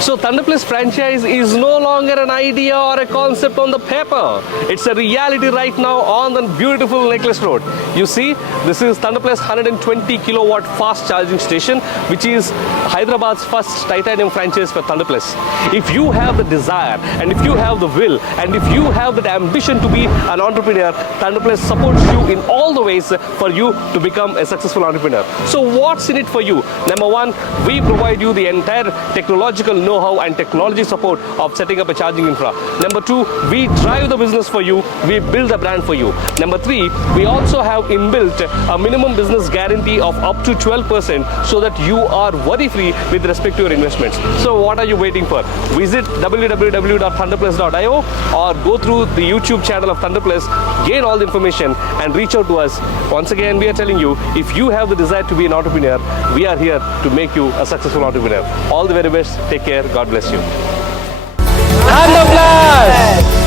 So ThunderPlus franchise is no longer an idea or a concept on the paper. It's a reality right now on the beautiful Necklace Road. You see, this is ThunderPlus 120 kilowatt fast charging station, which is Hyderabad's first titanium franchise for ThunderPlus. If you have the desire, and if you have the will, and if you have the ambition to be an entrepreneur, ThunderPlus supports you in all the ways for you to become a successful entrepreneur. So what's in it for you? Number one, we provide you the entire technological know-how and technology support of setting up a charging infra. Number two, we drive the business for you. We build a brand for you. Number three, we also have inbuilt a minimum business guarantee of up to 12% so that you are worry-free with respect to your investments. So what are you waiting for? Visit www.thunderplus.io or go through the YouTube channel of ThunderPlus, gain all the information and reach out to us. Once again, we are telling you, if you have the desire to be an entrepreneur, we are here to make you a successful entrepreneur. All the very best. Take care. God bless you. ThunderPlus!